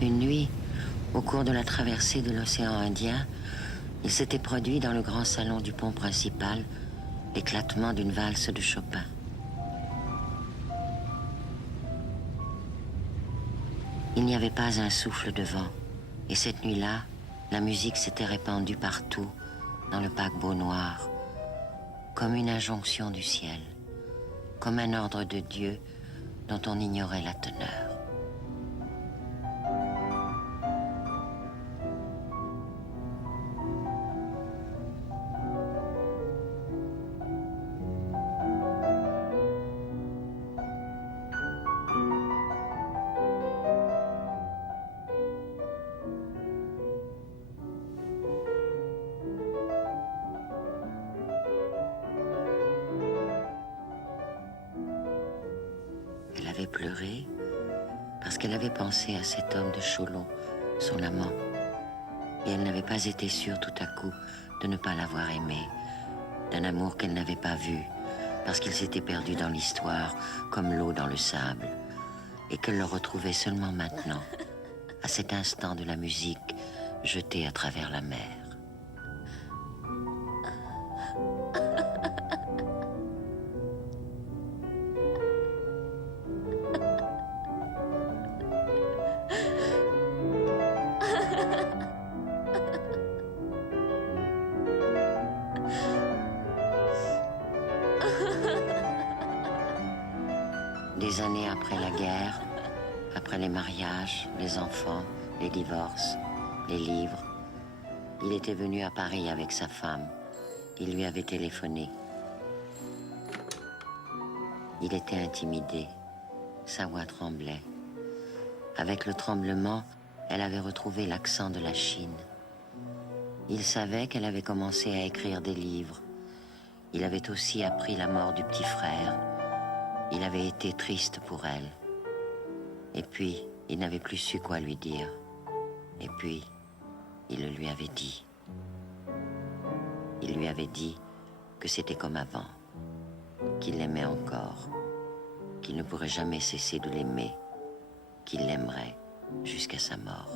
Une nuit, au cours de la traversée de l'océan Indien, il s'était produit dans le grand salon du pont principal l'éclatement d'une valse de Chopin. Il n'y avait pas un souffle de vent, et cette nuit-là, la musique s'était répandue partout, dans le paquebot noir, comme une injonction du ciel, comme un ordre de Dieu dont on ignorait la teneur. Elle avait pleuré parce qu'elle avait pensé à cet homme de Cholon, son amant, et elle n'avait pas été sûre tout à coup de ne pas l'avoir aimé, d'un amour qu'elle n'avait pas vu, parce qu'il s'était perdu dans l'histoire comme l'eau dans le sable, et qu'elle le retrouvait seulement maintenant, à cet instant de la musique jetée à travers la mer. Des années après la guerre, après les mariages, les enfants, les divorces, les livres, il était venu à Paris avec sa femme. Il lui avait téléphoné. Il était intimidé. Sa voix tremblait. Avec le tremblement, elle avait retrouvé l'accent de la Chine. Il savait qu'elle avait commencé à écrire des livres. Il avait aussi appris la mort du petit frère. Il avait été triste pour elle. Et puis, il n'avait plus su quoi lui dire. Et puis, il le lui avait dit. Il lui avait dit que c'était comme avant, qu'il l'aimait encore, qu'il ne pourrait jamais cesser de l'aimer, qu'il l'aimerait jusqu'à sa mort.